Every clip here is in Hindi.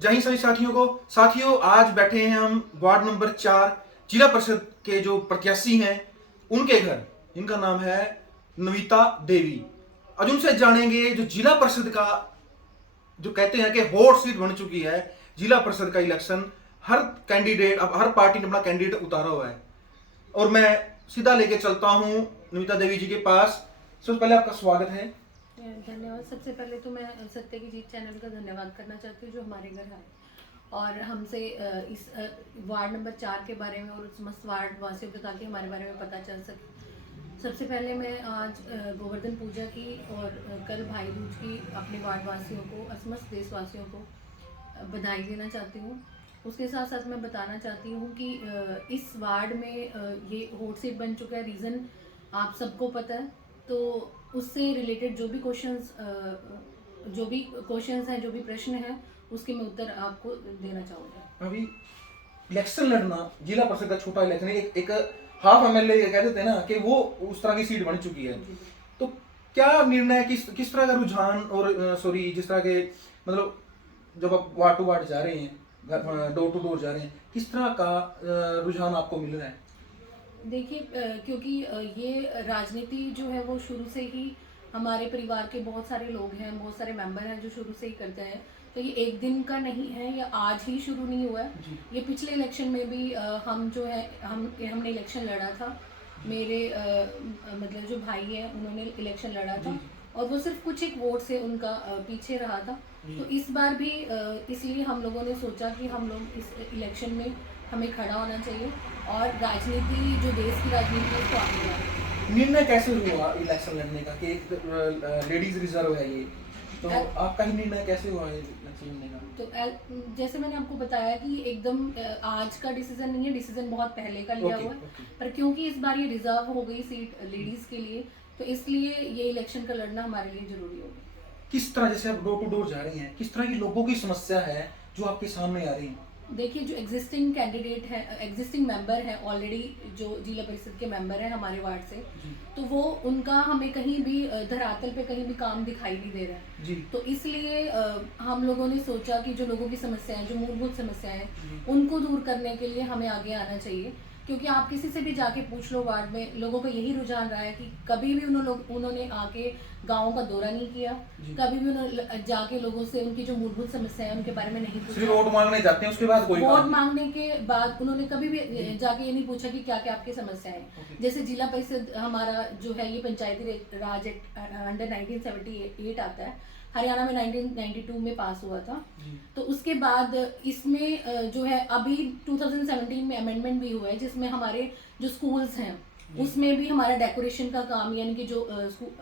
जय हिंद सभी साथियों को। साथियों, आज बैठे हैं हम वार्ड नंबर 4 जिला परिषद के जो प्रत्याशी हैं उनके घर, जिनका नाम है नविता देवी। आज उनसे जानेंगे जो जिला परिषद का, जो कहते हैं कि हॉट सीट बन चुकी है जिला परिषद का इलेक्शन। हर कैंडिडेट, अब हर पार्टी ने अपना कैंडिडेट उतारा हुआ है और मैं सीधा लेके चलता हूं नविता देवी जी के पास। सबसे पहले आपका स्वागत है। धन्यवाद। सबसे पहले तो मैं सत्य की जीत चैनल का धन्यवाद करना चाहती हूँ जो हमारे घर आए और हमसे इस वार्ड नंबर 4 के बारे में और समस्त वार्ड वासियों को ताकि हमारे बारे में पता चल सके। सबसे पहले मैं आज गोवर्धन पूजा की और कल भाई दूज की अपने वार्ड वासियों को, समस्त देशवासियों को बधाई देना चाहती हूँ। उसके साथ साथ मैं बताना चाहती हूँ कि इस वार्ड में ये हॉट सीट बन चुका है। रीज़न आप सबको पता है, तो उससे रिलेटेड जो भी क्वेश्चंस हैं, जो भी प्रश्न हैं, उसके मैं उत्तर आपको देना चाहूँगा। अभी इलेक्शन लड़ना, जिला परिषद का छोटा इलेक्शन है, एक हाफ एमएलए कह देते हैं ना कि वो उस तरह की सीट बन चुकी है। तो क्या निर्णय, किस तरह का रुझान और सॉरी जिस तरह के मतलब जब आप वार्ड टू वार्ड जा रहे हैं, डोर टू डोर जा रहे हैं, किस तरह का रुझान आपको मिल रहा है? देखिए, क्योंकि ये राजनीति जो है वो शुरू से ही हमारे परिवार के बहुत सारे लोग हैं, बहुत सारे मेंबर हैं जो शुरू से ही करते हैं। तो ये एक दिन का नहीं है या आज ही शुरू नहीं हुआ है। ये पिछले इलेक्शन में भी हम जो है हमने इलेक्शन लड़ा था। मेरे मतलब जो भाई हैं उन्होंने इलेक्शन लड़ा था और वो सिर्फ कुछ एक वोट से उनका पीछे रहा था। तो इस बार भी इसलिए हम लोगों ने सोचा कि हम लोग इस इलेक्शन में हमें खड़ा होना चाहिए और राजनीति, जो देश की राजनीति है, उसको आगे बढ़ाना। निर्णय कैसे हुआ इलेक्शन लड़ने का कि एक लेडीज रिजर्व है ये, तो आपका ही निर्णय कैसे हुआ इलेक्शन लड़ने का? तो जैसे मैंने आपको बताया कि एकदम आज का डिसीजन नहीं है, डिसीजन बहुत पहले का लिया हुआ है। पर क्योंकि इस बार ये रिजर्व हो गई सीट लेडीज के लिए, तो इसलिए ये इलेक्शन का लड़ना हमारे लिए जरूरी होगा। किस तरह, जैसे आप डोर टू डोर जा रही हैं, किस तरह की लोगों की समस्या है जो आपके सामने आ रही है? देखिए, जो एग्जिस्टिंग कैंडिडेट है, एग्जिस्टिंग मेंबर है ऑलरेडी, जो जिला परिषद के मेंबर हैं हमारे वार्ड से, तो वो उनका हमें कहीं भी धरातल पे कहीं भी काम दिखाई नहीं दे रहा है जी। तो इसलिए हम लोगों ने सोचा कि जो लोगों की समस्याएं, जो मूलभूत समस्याएं हैं, उनको दूर करने के लिए हमें आगे आना चाहिए। क्योंकि आप किसी से भी जाके पूछ लो, वार्ड में लोगों का यही रुझान रहा है कि कभी भी उन्होंने आके गाँव का दौरा नहीं किया, कभी भी उन्होंने जाके लोगों से उनकी जो मूलभूत समस्या है उनके बारे में नहीं पूछा। सिर्फ वोट मांगने जाते हैं, उसके बाद कोई वोट मांगने के बाद उन्होंने कभी भी जाके ये नहीं पूछा कि क्या क्या आपकी समस्या है। जैसे जिला परिषद हमारा जो है ये पंचायती राज एक्ट अंडर 1978 आता है, हरियाणा में 1992 में पास हुआ था। तो उसके बाद इसमें जो है अभी 2017 में अमेंडमेंट भी हुआ है, जिसमें हमारे जो स्कूल्स हैं उसमें भी हमारा डेकोरेशन का काम, यानी कि जो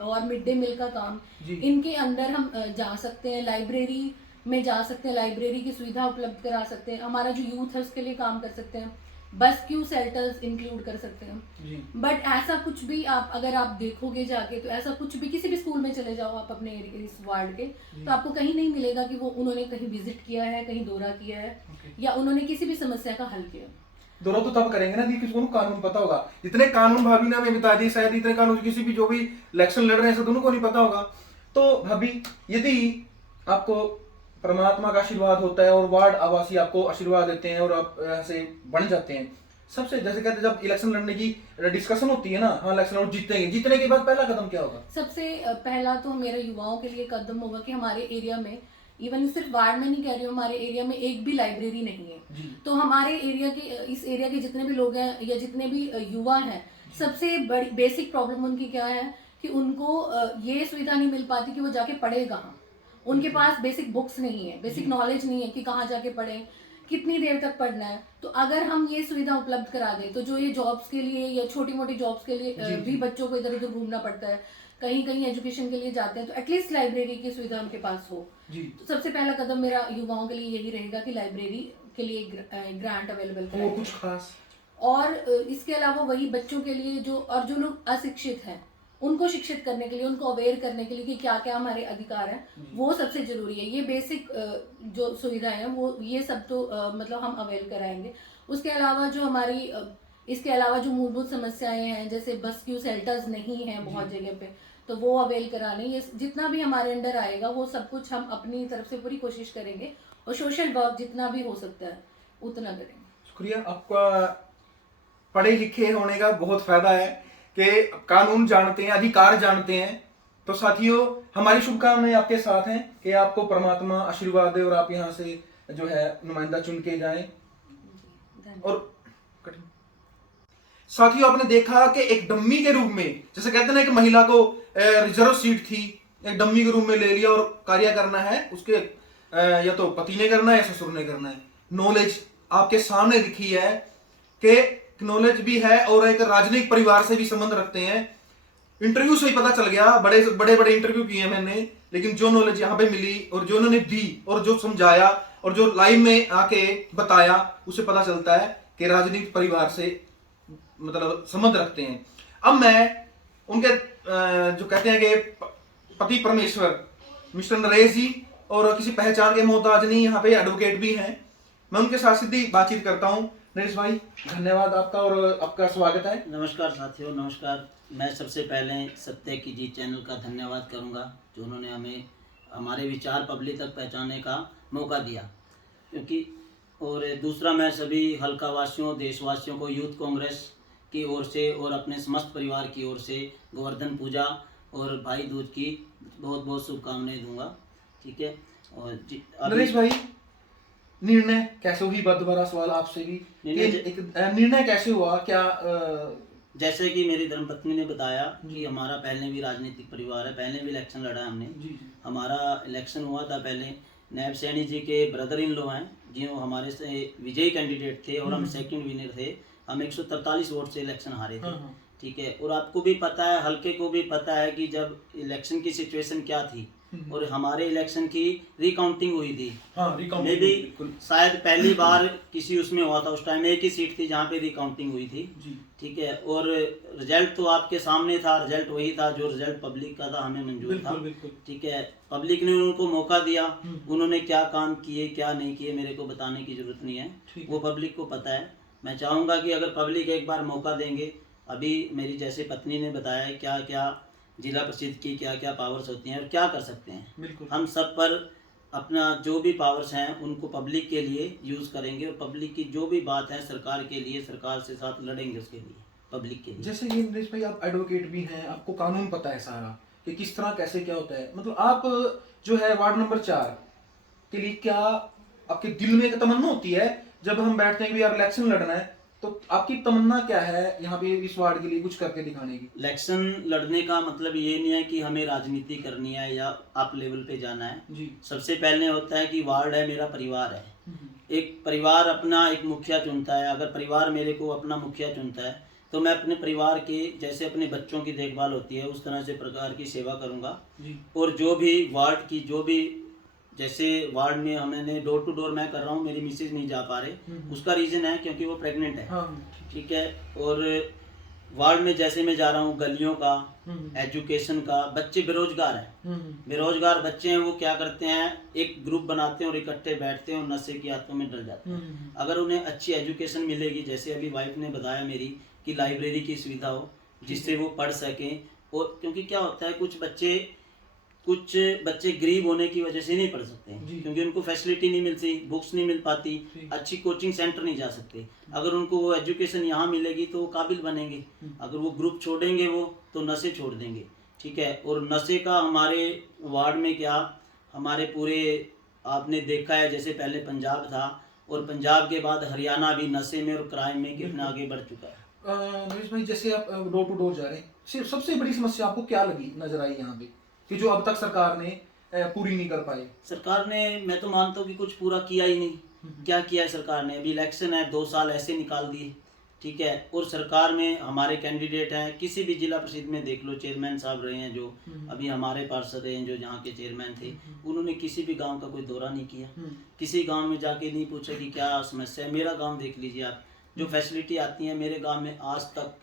और मिड डे मील का काम, इनके अंदर हम जा सकते हैं। लाइब्रेरी में जा सकते हैं, लाइब्रेरी की सुविधा उपलब्ध करा सकते हैं। हमारा जो यूथ है उसके लिए काम कर सकते हैं। बस क्यू शेल्टर्स इंक्लूड कर सकते हैं। बट ऐसा कुछ भी आप अगर आप देखोगे जाके, तो ऐसा कुछ भी किसी भी स्कूल में चले जाओ आप अपने इस वार्ड के, तो आपको कहीं नहीं मिलेगा कि वो उन्होंने कहीं विजिट किया है, कहीं दौरा किया है या उन्होंने किसी भी समस्या का हल किया। दौरा तो तब करेंगे ना कि किसी को कानून पता होगा। जितने कानून भाभी ने हमें बता दी, शायद इतने कानून किसी भी जो भी इलेक्शन लड़ रहे हैं दोनों को नहीं पता होगा। तो भाभी, यदि आपको परमात्मा का आशीर्वाद होता है और वार्ड आवासी आपको आशीर्वाद देते हैं और आप ऐसे बन जाते हैं, सबसे जैसे कहते हैं जब इलेक्शन लड़ने की डिस्कशन होती है ना, हाँ इलेक्शन जीतेंगे, जीतने के बाद पहला कदम क्या होगा? सबसे पहला तो मेरा युवाओं के लिए कदम होगा कि हमारे एरिया में, इवन सिर्फ वार्ड में नहीं कह रही हूँ, हमारे एरिया में एक भी लाइब्रेरी नहीं है। तो हमारे एरिया के, इस एरिया के जितने भी लोग हैं या जितने भी युवा हैं, सबसे बड़ी बेसिक प्रॉब्लम उनकी क्या है कि उनको ये सुविधा नहीं मिल पाती कि वो जाके पढ़े कहाँ। उनके पास बेसिक बुक्स नहीं है, बेसिक नॉलेज नहीं है कि कहाँ जाके पढ़ें, कितनी देर तक पढ़ना है। तो अगर हम ये सुविधा उपलब्ध करा दें, तो जो ये जॉब्स के लिए या छोटी मोटी जॉब्स के लिए भी बच्चों को इधर उधर घूमना पड़ता है, कहीं कहीं एजुकेशन के लिए जाते हैं, तो एटलीस्ट लाइब्रेरी की सुविधा उनके पास हो। तो सबसे पहला कदम मेरा युवाओं के लिए यही रहेगा कि लाइब्रेरी के लिए ग्रांट अवेलेबल कराएं। कुछ खास और इसके अलावा वही बच्चों के लिए जो लोग अशिक्षित हैं, उनको शिक्षित करने के लिए, उनको अवेयर करने के लिए कि क्या क्या हमारे अधिकार हैं, वो सबसे जरूरी है। ये बेसिक जो सुविधाएं हैं वो ये सब तो मतलब हम अवेयर कराएंगे। उसके अलावा जो इसके अलावा जो मूलभूत समस्याएं हैं, जैसे बस क्यू शेल्टर्स नहीं है बहुत जगह पे, तो वो अवेल कराने, ये जितना भी हमारे अंडर आएगा वो सब कुछ हम अपनी तरफ से पूरी कोशिश करेंगे और सोशल वर्क जितना भी हो सकता है उतना करेंगे। शुक्रिया आपका। पढ़े लिखे होने का बहुत फायदा है कि कानून जानते हैं, अधिकार जानते हैं। तो साथियों, हमारी शुभकामनाएं आपके साथ हैं कि आपको परमात्मा आशीर्वाद दे और आप यहाँ से जो है नुमाइंदा चुन के जाएं। और साथियों, आपने देखा कि एक डम्मी के रूप में, जैसे कहते हैं ना, एक महिला को रिजर्व सीट थी, एक डम्मी के रूप में ले लिया और कार्य करना है उसके या तो पति ने करना है या ससुर ने करना है। नॉलेज आपके सामने लिखी है कि नॉलेज भी है और एक राजनीतिक परिवार से भी संबंध रखते हैं। इंटरव्यू से ही पता चल गया, बड़े बड़े इंटरव्यू किए मैंने, लेकिन जो नॉलेज यहाँ पे मिली और जो उन्होंने दी और जो समझाया और जो लाइव में आके बताया, उससे पता चलता है कि राजनीतिक परिवार से मतलब संबंध रखते हैं। अब मैं उनके जो कहते हैं कि पति परमेश्वर मिस्टर नरेश जी, और किसी पहचान के मोहताज नहीं, यहाँ पे एडवोकेट भी हैं, मैं उनके साथ सीधी बातचीत करता हूँ। नरेश भाई, धन्यवाद आपका और आपका स्वागत है। नमस्कार साथियों, नमस्कार। मैं सबसे पहले सत्य की जीत चैनल का धन्यवाद करूंगा जो उन्होंने हमें हमारे विचार पब्लिक तक पहुंचाने का मौका दिया, क्योंकि और दूसरा, मैं सभी हल्का वासियों, देशवासियों को यूथ कांग्रेस की ओर से और अपने समस्त परिवार की ओर से गोवर्धन पूजा और भाई दूज की बहुत बहुत शुभकामनाएं दूंगा। ठीक है। और नरेश भाई, निर्णय कैसे हुई? दोबारा सवाल आपसे भी, एक निर्णय कैसे हुआ? क्या जैसे कि मेरी धर्मपत्नी ने बताया कि हमारा पहले भी राजनीतिक परिवार है, पहले भी इलेक्शन लड़ा है हमने। हमारा इलेक्शन हुआ था पहले, नायब सैनी जी के ब्रदर इन लॉ हैं जो हमारे से विजयी कैंडिडेट थे और हम सेकंड विनर थे। हम 143 वोट से इलेक्शन हारे थे। ठीक है। और आपको भी पता है, हल्के को भी पता है कि जब इलेक्शन की सिचुएशन क्या थी और हमारे इलेक्शन की रिकाउंटिंग हुई थी। मे भी शायद पहली बार किसी उसमें हुआ था, उस टाइम एक ही सीट थी जहाँ पे रिकाउंटिंग हुई थी। ठीक है। और रिजल्ट तो आपके सामने था, रिजल्ट वही था जो रिजल्ट पब्लिक का था, हमें मंजूर था। ठीक है। पब्लिक ने उनको मौका दिया, उन्होंने क्या काम किए क्या नहीं किए मेरे को बताने की जरूरत नहीं है, वो पब्लिक को पता है। मैं चाहूँगा कि अगर पब्लिक एक बार मौका देंगे, अभी मेरी जैसे पत्नी ने बताया क्या क्या जिला परिषद की क्या क्या पावर्स होती हैं और क्या कर सकते हैं, हम सब पर अपना जो भी पावर्स हैं उनको पब्लिक के लिए यूज़ करेंगे और पब्लिक की जो भी बात है सरकार के लिए, सरकार से साथ लड़ेंगे उसके लिए, पब्लिक के लिए। जैसे कि नरेश भाई, आप एडवोकेट भी हैं, आपको कानून पता है सारा कि किस तरह कैसे क्या होता है। मतलब आप जो है वार्ड नंबर 4 के लिए क्या आपके दिल में एक तमन्ना होती है जब हम बैठते हैं कि यार इलेक्शन लड़ना है, तो आपकी तमन्ना क्या है यहाँ पे इस वार्ड के लिए कुछ करके दिखाने की? इलेक्शन लड़ने का मतलब ये नहीं है कि हमें राजनीति करनी है या आप लेवल पे जाना है जी। सबसे पहले होता है कि वार्ड है, मेरा परिवार है। एक परिवार अपना एक मुखिया चुनता है। अगर परिवार मेरे को अपना मुखिया चुनता है तो मैं अपने परिवार के जैसे अपने बच्चों की देखभाल होती है उस तरह से प्रकार की सेवा करूँगा। और जो भी वार्ड की जो भी, जैसे वार्ड में हमने डोर टू डोर मैं कर रहा हूँ, मेरी मिसेज नहीं जा पा रहे, उसका रीज़न है क्योंकि वो प्रेग्नेंट है। ठीक है। और वार्ड में जैसे मैं जा रहा हूँ, गलियों का, एजुकेशन का, बच्चे बेरोजगार हैं, बेरोजगार बच्चे हैं, वो क्या करते हैं, एक ग्रुप बनाते हैं और इकट्ठे बैठते हैं और नशे की आदतों में डल जाते हैं। अगर उन्हें अच्छी एजुकेशन मिलेगी, जैसे अभी वाइफ ने बताया मेरी कि लाइब्रेरी की सुविधा हो जिससे वो पढ़ सकें। और क्योंकि क्या होता है, कुछ बच्चे गरीब होने की वजह से नहीं पढ़ सकते हैं क्योंकि उनको फैसिलिटी नहीं मिलती, बुक्स नहीं मिल पाती, अच्छी कोचिंग सेंटर नहीं जा सकते। अगर उनको वो एजुकेशन यहाँ मिलेगी तो वो काबिल बनेंगे। अगर वो ग्रुप छोड़ेंगे वो तो नशे छोड़ देंगे। ठीक है। और नशे का हमारे वार्ड में क्या, हमारे पूरे आपने देखा है, जैसे पहले पंजाब था और पंजाब के बाद हरियाणा भी नशे में और क्राइम में कितना आगे बढ़ चुका है। नरेश भाई, जैसे आप डोर टू डोर जा रहे हैं, सिर्फ सबसे बड़ी समस्या आपको क्या लगी, नजर आई यहाँ पे कि जो अब तक सरकार ने पूरी नहीं कर पाई? सरकार ने, मैं तो मानता हूँ कि कुछ पूरा किया ही नहीं। क्या किया है सरकार ने? अभी इलेक्शन है, 2 साल ऐसे निकाल दिए। ठीक है। और सरकार में हमारे कैंडिडेट हैं, किसी भी जिला परिषद में देख लो, चेयरमैन साहब रहे हैं जो अभी हमारे पार्षद हैं जो जहाँ के चेयरमैन थे, उन्होंने किसी भी गांव का कोई दौरा नहीं किया, किसी गांव में जाके नहीं पूछा कि क्या समस्या है। मेरा गांव देख लीजिए आप, जो फैसिलिटी आती है मेरे गांव में आज तक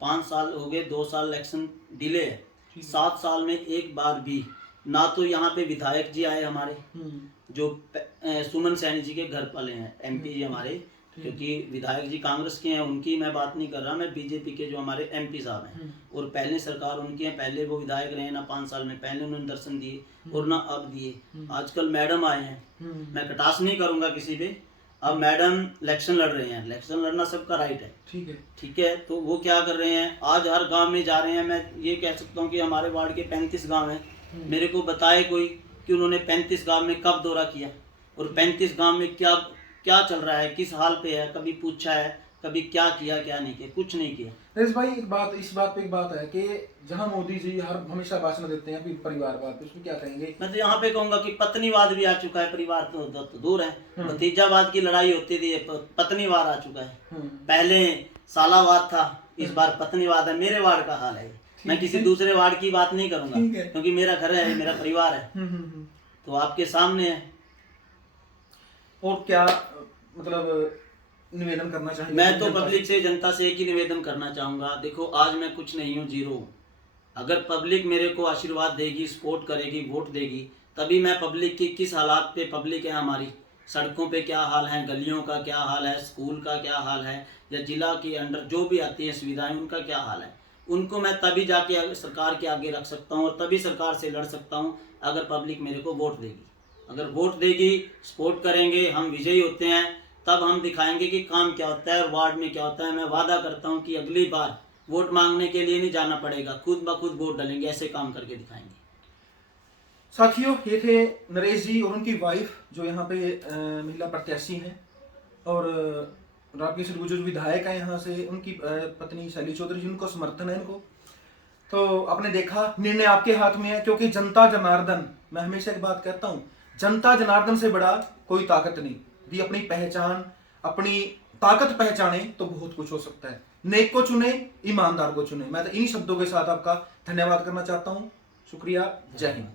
5 साल हो गए, 2 साल इलेक्शन डिले है, 7 साल में एक बार भी ना तो यहाँ पे विधायक जी आए हमारे जो सुमन सैनी जी के घर वाले हैं, MP जी हमारे, क्योंकि विधायक जी कांग्रेस के हैं, उनकी मैं बात नहीं कर रहा, मैं बीजेपी के जो हमारे एमपी साहब हैं, और पहले सरकार उनकी है, पहले वो विधायक रहे ना 5 साल में, पहले उन्होंने दर्शन दिए और ना अब दिए। आजकल मैडम आए हैं, मैं कटाक्ष नहीं करूंगा किसी पे, अब मैडम इलेक्शन लड़ रहे हैं, इलेक्शन लड़ना सबका राइट है, ठीक है। तो वो क्या कर रहे हैं, आज हर गांव में जा रहे हैं। मैं ये कह सकता हूँ कि हमारे वार्ड के 35 गांव हैं, मेरे को बताए कोई कि उन्होंने 35 गांव में कब दौरा किया और 35 गांव में क्या क्या चल रहा है, किस हाल पे है, कभी पूछा है, कभी क्या किया क्या नहीं किया, कुछ नहीं किया। नरेश भाई इस बात पे एक बात है कि जहां मोदी जी हमेशा भाषण देते हैं परिवारवाद पे, उसमें क्या कहेंगे? मैं तो यहाँ पे कहूंगा कि पत्नीवाद भी आ चुका है, परिवार तो दूर है, भतीजावाद की लड़ाई होती थी, पत्नीवाद आ चुका है। पहले सालावाद था, इस बार पत्नीवाद है। मेरे वार्ड का हाल है, मैं किसी दूसरे वार्ड की बात नहीं करूंगा क्योंकि मेरा घर है, मेरा परिवार है, तो आपके सामने है। और क्या मतलब निवेदन करना चाहिए? मैं तो पब्लिक से, जनता से एक ही निवेदन करना चाहूंगा, देखो आज मैं कुछ नहीं हूँ, जीरो हूँ। अगर पब्लिक मेरे को आशीर्वाद देगी, सपोर्ट करेगी, वोट देगी, तभी मैं पब्लिक की किस हालात पे पब्लिक है हमारी, सड़कों पे क्या हाल है, गलियों का क्या हाल है, स्कूल का क्या हाल है, या जिला के अंडर जो भी आती है सुविधाएं, उनका क्या हाल है, उनको मैं तभी जाके सरकार के आगे रख सकता हूँ और तभी सरकार से लड़ सकता हूँ अगर पब्लिक मेरे को वोट देगी। अगर वोट देगी, सपोर्ट करेंगे, हम विजयी होते हैं, तब हम दिखाएंगे कि काम क्या होता है और वार्ड में क्या होता है। मैं वादा करता हूं कि अगली बार वोट मांगने के लिए नहीं जाना पड़ेगा, खुद ब खुद वोट डालेंगे, ऐसे काम करके दिखाएंगे। साथियों, ये थे नरेश जी और उनकी वाइफ जो यहाँ पे महिला प्रत्याशी हैं, और रामकिशोर गुर्जर विधायक है यहाँ से, उनकी पत्नी शैली चौधरी जी, उनको समर्थन है इनको। तो आपने देखा, निर्णय आपके हाथ में है, क्योंकि जनता जनार्दन, मैं हमेशा एक बात कहता हूँ, जनता जनार्दन से बड़ा कोई ताकत नहीं। यदि अपनी पहचान, अपनी ताकत पहचाने तो बहुत कुछ हो सकता है। नेक को चुने, ईमानदार को चुने। मैं तो इन्हीं शब्दों के साथ आपका धन्यवाद करना चाहता हूँ। शुक्रिया, जय हिंद।